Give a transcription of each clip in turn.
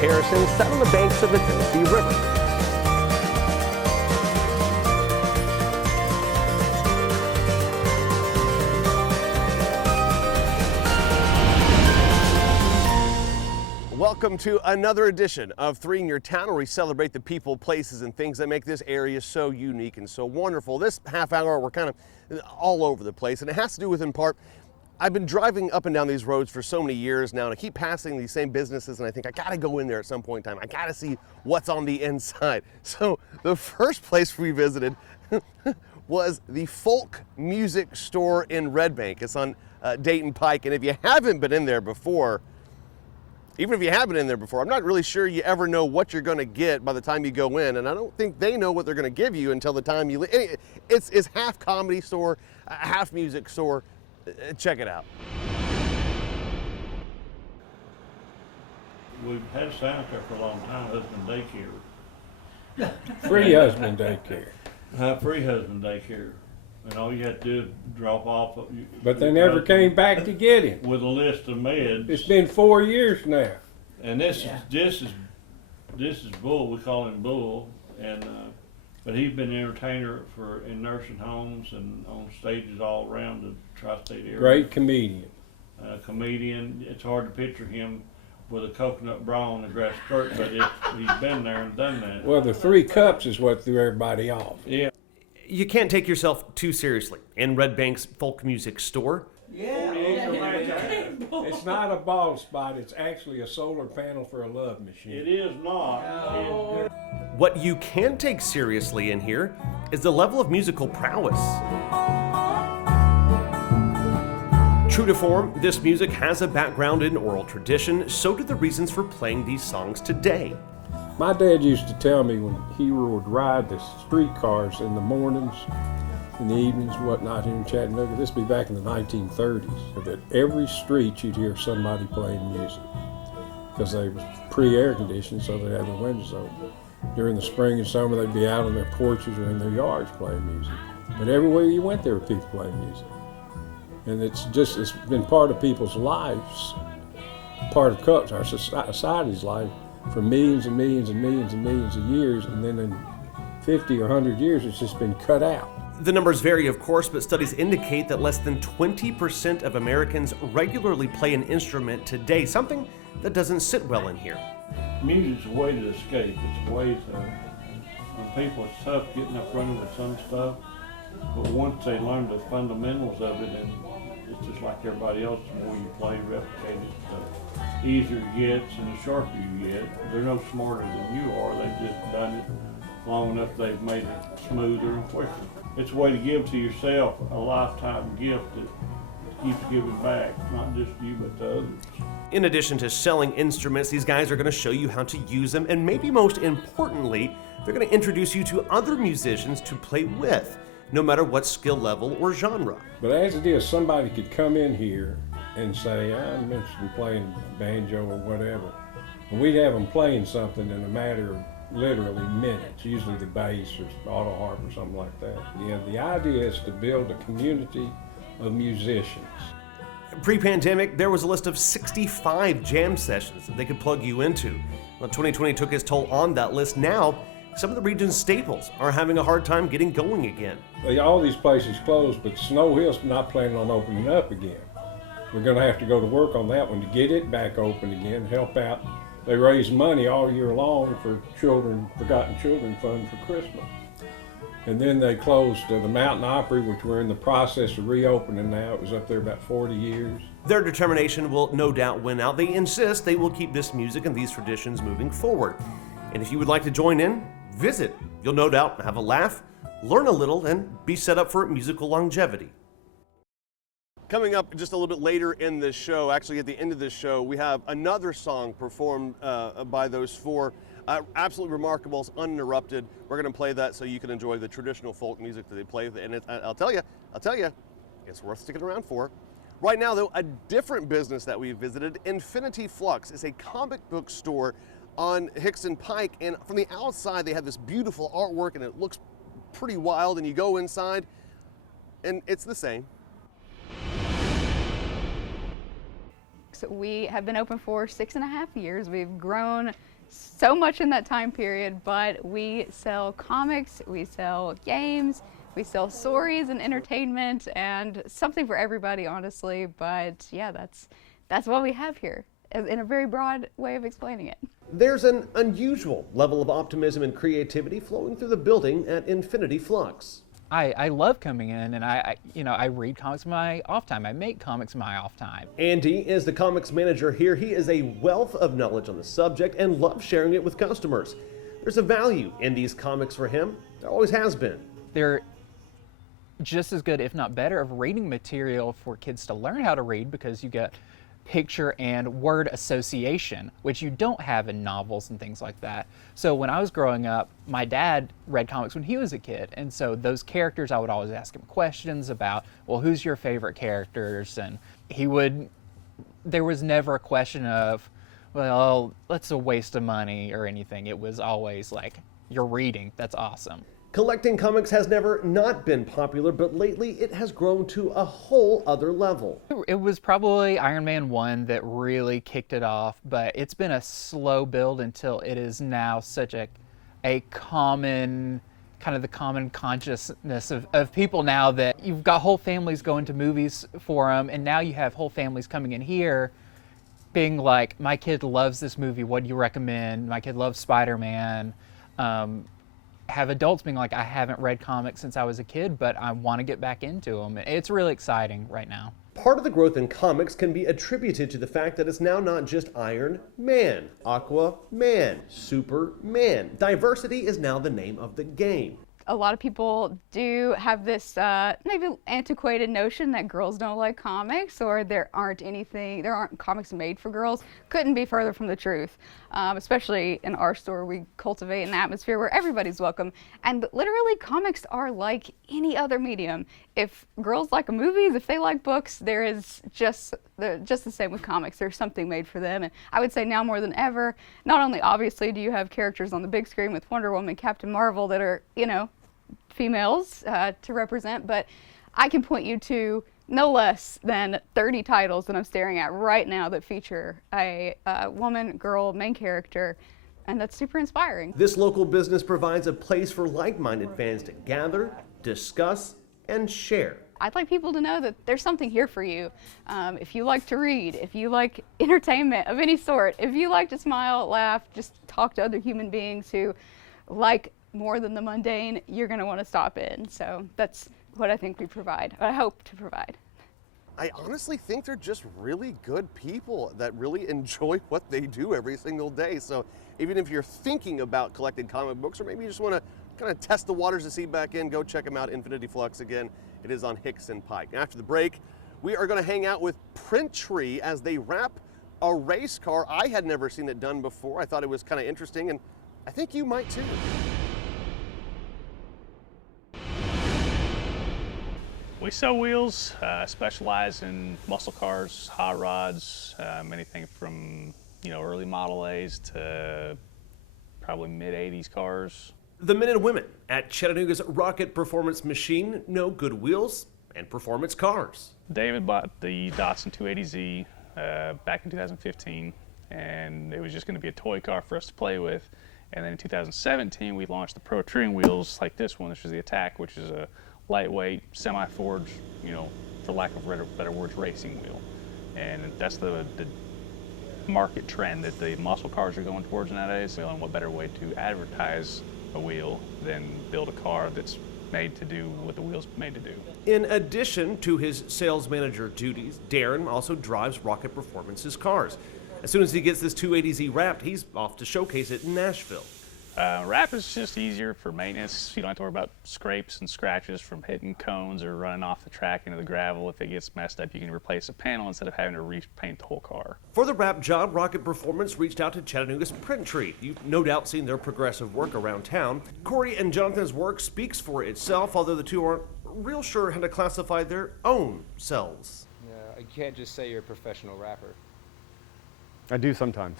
Harrison sat on the banks of the Tennessee River. Welcome to another edition of 3 in Your Town, where we celebrate the people, places, and things that make this area so unique and so wonderful. This half hour, we're kind of all over the place, and it has to do with, in part, I've been driving up and down these roads for so many years now, and I keep passing these same businesses, and I think I gotta go in there at some point in time. I gotta see what's on the inside. So the first place we visited was the Folk Music Store in Red Bank. It's on Dayton Pike, and if you haven't been in there before, even if you have been in there before, I'm not really sure you ever know what you're going to get by the time you go in, and I don't think they know what they're going to give you until the time you leave. It's half comedy store, half music store. Check it out. We've had a sanitary for a long time, husband daycare. Free husband daycare. Free husband daycare. And all you had to do is drop off. But they never came back to get him. With a list of meds. It's been 4 years now. And this is Bull. We call him Bull. And but he's been an entertainer in nursing homes and on stages all around the tri-state area. Great comedian. Comedian. It's hard to picture him with a coconut bra on a grass skirt, but he's been there and done that. Well, the 3 cups is what threw everybody off. Yeah. You can't take yourself too seriously in Red Bank's Folk Music Store. Yeah. It's not a bald spot. It's actually a solar panel for a love machine. It is not. No. What you can take seriously in here is the level of musical prowess. True to form, this music has a background in oral tradition, so do the reasons for playing these songs today. My dad used to tell me when he would ride the streetcars in the mornings, in the evenings, whatnot, here in Chattanooga, this would be back in the 1930s, that every street you'd hear somebody playing music, because they was pre-air conditioned, so they had the windows open. During the spring and summer, they'd be out on their porches or in their yards playing music. But everywhere you went, there were people playing music. And it's been part of people's lives, part of our society's life, for millions and millions and millions and millions of years, and then in 50 or 100 years, it's just been cut out. The numbers vary, of course, but studies indicate that less than 20% of Americans regularly play an instrument today, something that doesn't sit well in here. Music's a way to escape. It's a way to, when people, it's tough getting up running with some stuff, but once they learn the fundamentals of it, and it's just like everybody else, the more you play, replicate it, the easier it gets and the sharper you get. They're no smarter than you are. They've just done it long enough, they've made it smoother and quicker. It's a way to give to yourself a lifetime gift that keeps giving back, not just you, but to others. In addition to selling instruments, these guys are going to show you how to use them, and maybe most importantly, they're going to introduce you to other musicians to play with, no matter what skill level or genre. But as it is, somebody could come in here and say, I'm interested in playing banjo or whatever. And we'd have them playing something in a matter of literally minutes, usually the bass or auto harp or something like that. Yeah, the idea is to build a community of musicians. Pre-pandemic, there was a list of 65 jam sessions that they could plug you into. Well, 2020 took its toll on that list. Now, some of the region's staples are having a hard time getting going again. All these places closed, but Snow Hill's not planning on opening up again. We're going to have to go to work on that one to get it back open again, help out. They raise money all year long for Forgotten Children Fund for Christmas. And then they closed the Mountain Opry, which we're in the process of reopening now. It was up there about 40 years. Their determination will no doubt win out. They insist they will keep this music and these traditions moving forward. And if you would like to join in, visit. You'll no doubt have a laugh, learn a little, and be set up for musical longevity. Coming up just a little bit later in this show, actually at the end of this show, we have another song performed by those 4. Absolutely remarkable, it's uninterrupted. We're going to play that so you can enjoy the traditional folk music that they play. And I'll tell you, it's worth sticking around for. Right now, though, a different business that we visited, Infinity Flux, is a comic book store on Hickson Pike. And from the outside, they have this beautiful artwork, and it looks pretty wild. And you go inside, and it's the same. So we have been open for 6.5 years. We've grown so much in that time period, but we sell comics, we sell games, we sell stories and entertainment, and something for everybody, honestly. But yeah, that's what we have here, in a very broad way of explaining it. There's an unusual level of optimism and creativity flowing through the building at Infinity Flux. I love coming in, and I read comics in my off time. I make comics in my off time. Andy is the comics manager here. He is a wealth of knowledge on the subject and loves sharing it with customers. There's a value in these comics for him. There always has been. They're just as good, if not better, of reading material for kids to learn how to read, because you get picture and word association, which you don't have in novels and things like that. So when I was growing up, my dad read comics when he was a kid, and so those characters, I would always ask him questions about, well, who's your favorite characters? And there was never a question of, well, that's a waste of money or anything. It was always like, you're reading, that's awesome. Collecting comics has never not been popular, but lately it has grown to a whole other level. It was probably Iron Man 1 that really kicked it off, but it's been a slow build until it is now such a common, kind of the common consciousness of people now, that you've got whole families going to movies for them, and now you have whole families coming in here being like, my kid loves this movie, what do you recommend? My kid loves Spider-Man. Have adults being like, I haven't read comics since I was a kid, but I want to get back into them. It's really exciting right now. Part of the growth in comics can be attributed to the fact that it's now not just Iron Man, Aqua Man, Superman. Diversity is now the name of the game. A lot of people do have this maybe antiquated notion that girls don't like comics, or there aren't comics made for girls. Couldn't be further from the truth. Especially in our store, we cultivate an atmosphere where everybody's welcome. And literally, comics are like any other medium. If girls like movies, if they like books, there is just the same with comics. There's something made for them. And I would say now more than ever, not only obviously do you have characters on the big screen with Wonder Woman, Captain Marvel that are, females to represent, but I can point you to no less than 30 titles that I'm staring at right now that feature a woman, girl, main character, and that's super inspiring. This local business provides a place for like-minded fans to gather, discuss, and share. I'd like people to know that there's something here for you. If you like to read, if you like entertainment of any sort, if you like to smile, laugh, just talk to other human beings who like more than the mundane, you're going to want to stop in. So that's what I think we provide, what I hope to provide. I honestly think they're just really good people that really enjoy what they do every single day. So even if you're thinking about collecting comic books, or maybe you just want to kind of test the waters to see back in, go check them out, Infinity Flux. Again, it is on Hicks and Pike. After the break, we are going to hang out with Print Tree as they wrap a race car. I had never seen it done before. I thought it was kind of interesting, and I think you might too. We sell wheels, specialize in muscle cars, hot rods, anything from early Model A's to probably mid-'80s cars. The men and women at Chattanooga's Rocket Performance Machine know good wheels and performance cars. David bought the Datsun 280Z back in 2015, and it was just going to be a toy car for us to play with. And then in 2017, we launched the Pro Touring wheels like this one. This is the Attack, which is a lightweight, semi-forged, for lack of better words, racing wheel. And that's the market trend that the muscle cars are going towards nowadays. And what better way to advertise a wheel than build a car that's made to do what the wheel's made to do. In addition to his sales manager duties, Darren also drives Rocket Performance's cars. As soon as he gets this 280Z wrapped, he's off to showcase it in Nashville. Wrap is just easier for maintenance. You don't have to worry about scrapes and scratches from hitting cones or running off the track into the gravel. If it gets messed up, you can replace a panel instead of having to repaint the whole car. For the wrap job, Rocket Performance reached out to Chattanooga's Print Tree. You've no doubt seen their progressive work around town. Corey and Jonathan's work speaks for itself, although the two aren't real sure how to classify their own selves. Yeah, you can't just say you're a professional rapper. I do sometimes.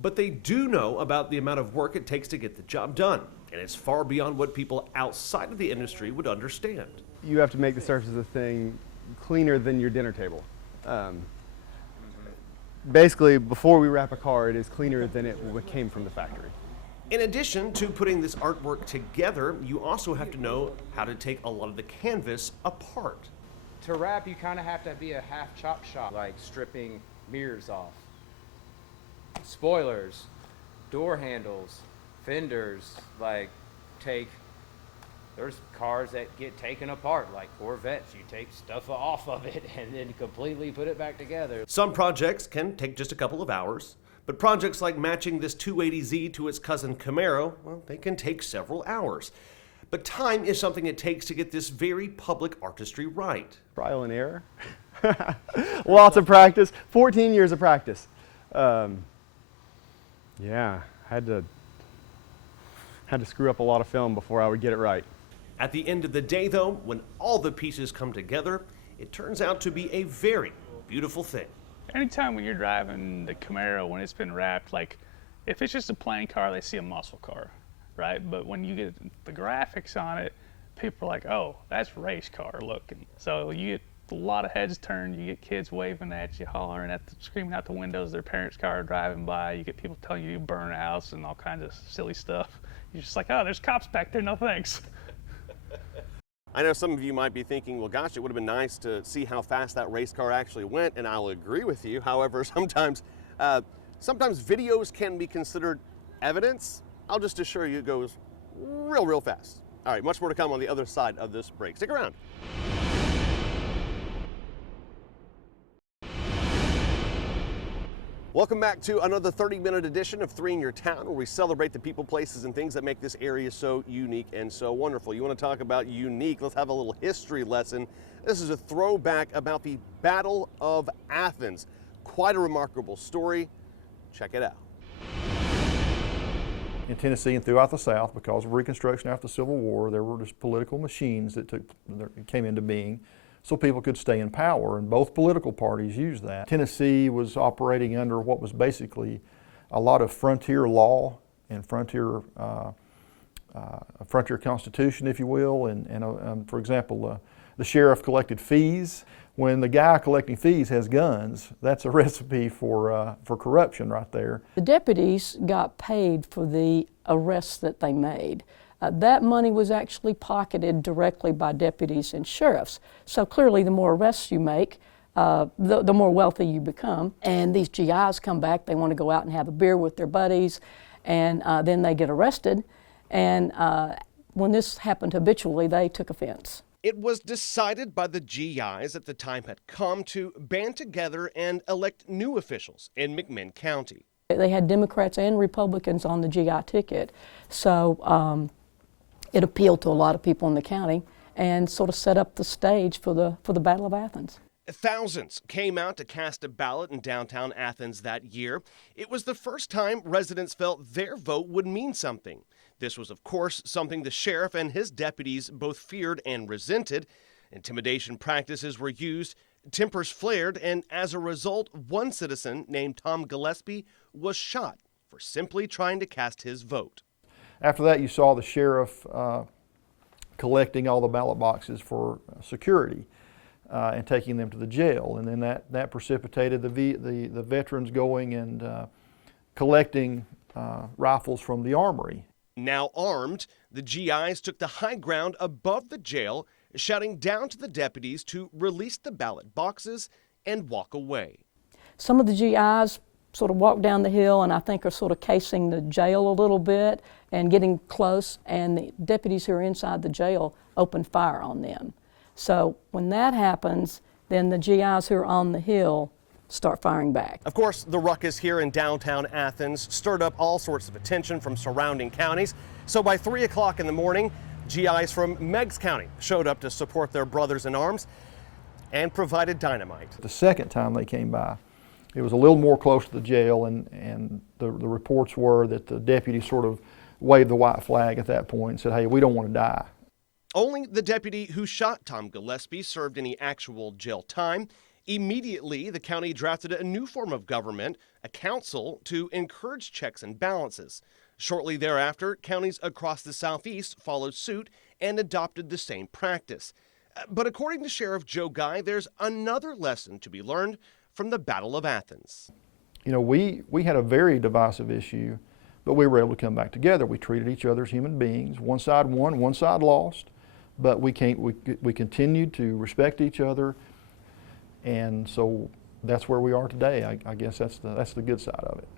But they do know about the amount of work it takes to get the job done, and it's far beyond what people outside of the industry would understand. You have to make the surface of the thing cleaner than your dinner table. basically, before we wrap a car, it is cleaner than it came from the factory. In addition to putting this artwork together, you also have to know how to take a lot of the canvas apart. To wrap, you kind of have to be a half chop shop, like stripping mirrors off, spoilers, door handles, fenders, there's cars that get taken apart, like Corvettes. You take stuff off of it and then completely put it back together. Some projects can take just a couple of hours, but projects like matching this 280Z to its cousin Camaro, well, they can take several hours. But time is something it takes to get this very public artistry right. Trial and error. Lots of practice. 14 years of practice. Yeah, had to screw up a lot of film before I would get it right. At the end of the day, though, when all the pieces come together, it turns out to be a very beautiful thing. Anytime when you're driving the Camaro, when it's been wrapped, like if it's just a plain car, they see a muscle car, right? But when you get the graphics on it, people are like, oh, that's race car looking. So you get a lot of heads turned, you get kids waving at you, hollering at screaming out the windows their parents' car driving by, you get people telling you burn house and all kinds of silly stuff. You're just like, oh, there's cops back there, no thanks. I know some of you might be thinking, well, gosh, it would have been nice to see how fast that race car actually went, and I'll agree with you. However, sometimes videos can be considered evidence. I'll just assure you it goes real fast. All right, much more to come on the other side of this break. Stick around. Welcome back to another 30-minute edition of 3 in Your Town, where we celebrate the people, places, and things that make this area so unique and so wonderful. You want to talk about unique? Let's have a little history lesson. This is a throwback about the Battle of Athens. Quite a remarkable story. Check it out. In Tennessee and throughout the South, because of Reconstruction after the Civil War, there were just political machines that came into being so people could stay in power, and both political parties used that. Tennessee was operating under what was basically a lot of frontier law and frontier constitution, if you will, and for example, the sheriff collected fees. When the guy collecting fees has guns, that's a recipe for corruption right there. The deputies got paid for the arrests that they made. That money was actually pocketed directly by deputies and sheriffs. So clearly the more arrests you make, the more wealthy you become. And these GIs come back, they want to go out and have a beer with their buddies, and then they get arrested. And when this happened habitually, they took offense. It was decided by the GIs at the time had come to band together and elect new officials in McMinn County. They had Democrats and Republicans on the GI ticket. So it appealed to a lot of people in the county and sort of set up the stage for the Battle of Athens. Thousands came out to cast a ballot in downtown Athens that year. It was the first time residents felt their vote would mean something. This was, of course, something the sheriff and his deputies both feared and resented. Intimidation practices were used, tempers flared, and as a result, one citizen named Tom Gillespie was shot for simply trying to cast his vote. After that, you saw the sheriff collecting all the ballot boxes for security and taking them to the jail, and then that precipitated the veterans going and collecting rifles from the armory. Now armed, the GIs took the high ground above the jail, shouting down to the deputies to release the ballot boxes and walk away. Some of the GIs sort of walk down the hill and I think are sort of casing the jail a little bit and getting close, and the deputies who are inside the jail open fire on them. So when that happens, then the GIs who are on the hill start firing back. Of course, the ruckus here in downtown Athens stirred up all sorts of attention from surrounding counties. So by 3 o'clock in the morning, GIs from Meigs County showed up to support their brothers in arms and provided dynamite. The second time they came by, it was a little more close to the jail, and the reports were that the deputy sort of waved the white flag at that point and said, hey, we don't want to die. Only the deputy who shot Tom Gillespie served any actual jail time. Immediately, the county drafted a new form of government, a council, to encourage checks and balances. Shortly thereafter, counties across the southeast followed suit and adopted the same practice. But according to Sheriff Joe Guy, there's another lesson to be learned from the Battle of Athens. You know, we had a very divisive issue, but we were able to come back together. We treated each other as human beings. One side won, one side lost, but we continued to respect each other, and so that's where we are today. I guess that's the good side of it.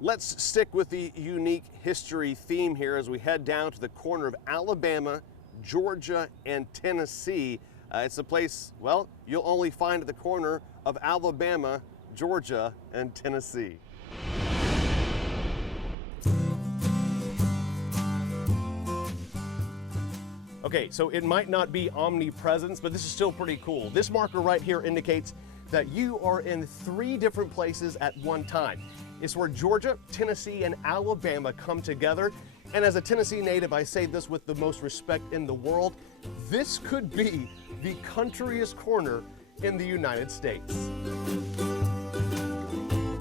Let's stick with the unique history theme here as we head down to the corner of Alabama, Georgia, and Tennessee. It's a place, well, you'll only find at the corner of Alabama, Georgia, and Tennessee. Okay, so it might not be omnipresence, but this is still pretty cool. This marker right here indicates that you are in 3 different places at one time. It's where Georgia, Tennessee, and Alabama come together. And as a Tennessee native, I say this with the most respect in the world. This could be the countryest corner in the United States.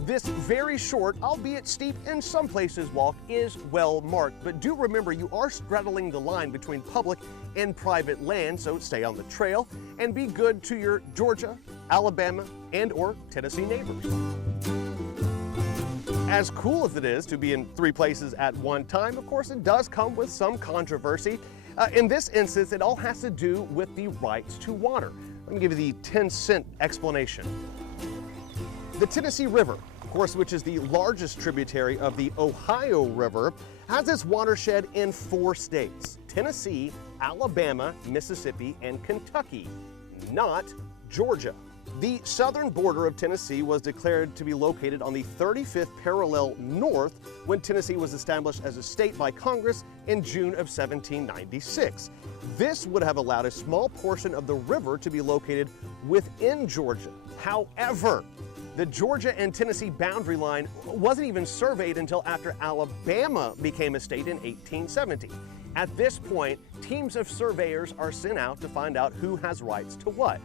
This very short, albeit steep in some places walk is well marked, but do remember you are straddling the line between public and private land, so stay on the trail and be good to your Georgia, Alabama, and or Tennessee neighbors. As cool as it is to be in 3 places at one time, of course it does come with some controversy. In this instance, it all has to do with the rights to water. Let me give you the 10-cent explanation. The Tennessee River, of course, which is the largest tributary of the Ohio River, has its watershed in 4 states: Tennessee, Alabama, Mississippi, and Kentucky, not Georgia. The southern border of Tennessee was declared to be located on the 35th parallel north when Tennessee was established as a state by Congress in June of 1796. This would have allowed a small portion of the river to be located within Georgia. However, the Georgia and Tennessee boundary line wasn't even surveyed until after Alabama became a state in 1870. At this point, teams of surveyors are sent out to find out who has rights to what.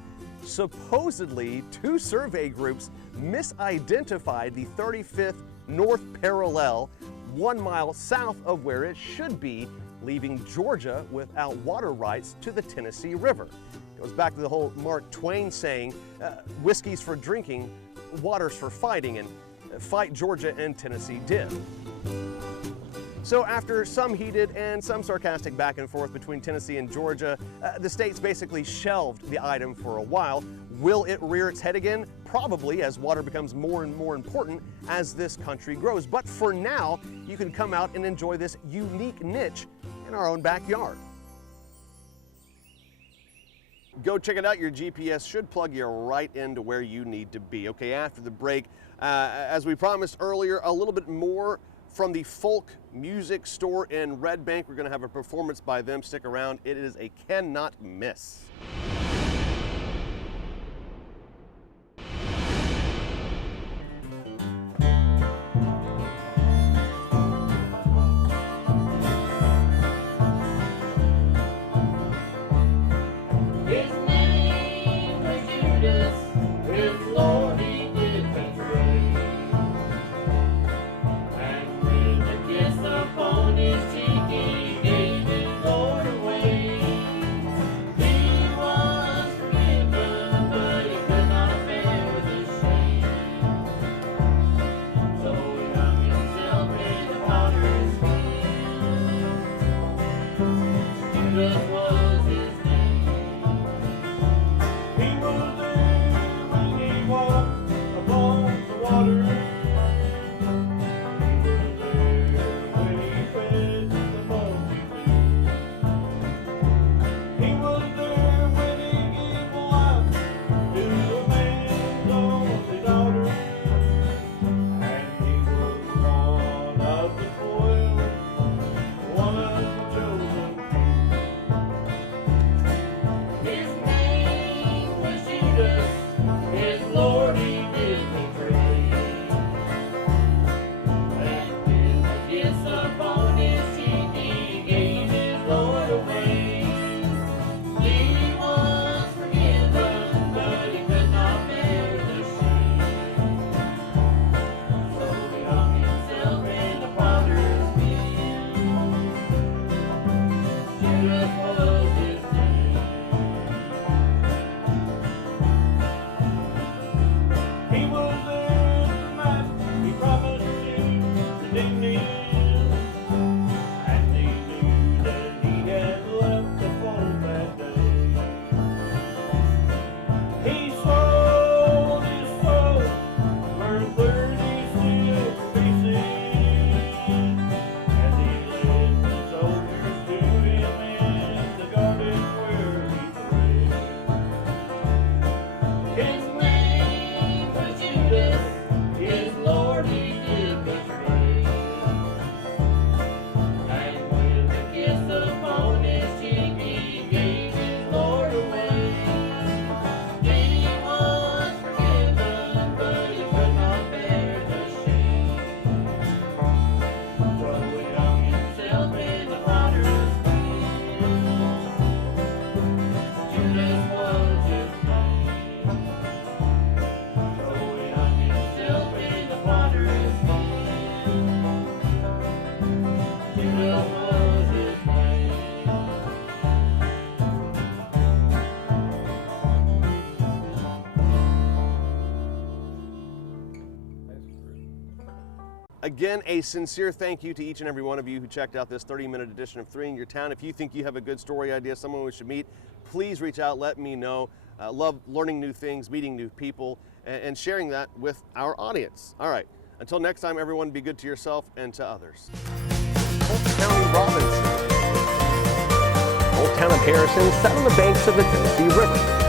Supposedly, 2 survey groups misidentified the 35th north parallel 1 mile south of where it should be, leaving Georgia without water rights to the Tennessee River. It goes back to the whole Mark Twain saying, whiskey's for drinking, water's for fighting, and fight Georgia and Tennessee did. So after some heated and some sarcastic back and forth between Tennessee and Georgia, the states basically shelved the item for a while. Will it rear its head again? Probably, as water becomes more and more important as this country grows. But for now, you can come out and enjoy this unique niche in our own backyard. Go check it out. Your GPS should plug you right into where you need to be. Okay, after the break, as we promised earlier, a little bit more from the folk music store in Red Bank. We're going to have a performance by them. Stick around. It is a cannot miss. He Again, a sincere thank you to each and every one of you who checked out this 30-minute edition of Three in Your Town. If you think you have a good story idea, someone we should meet, please reach out, let me know. Love learning new things, meeting new people, and sharing that with our audience. All right, until next time, everyone, be good to yourself and to others. Polk County Robinson. Old Town of Harrison sat on the banks of the Tennessee River.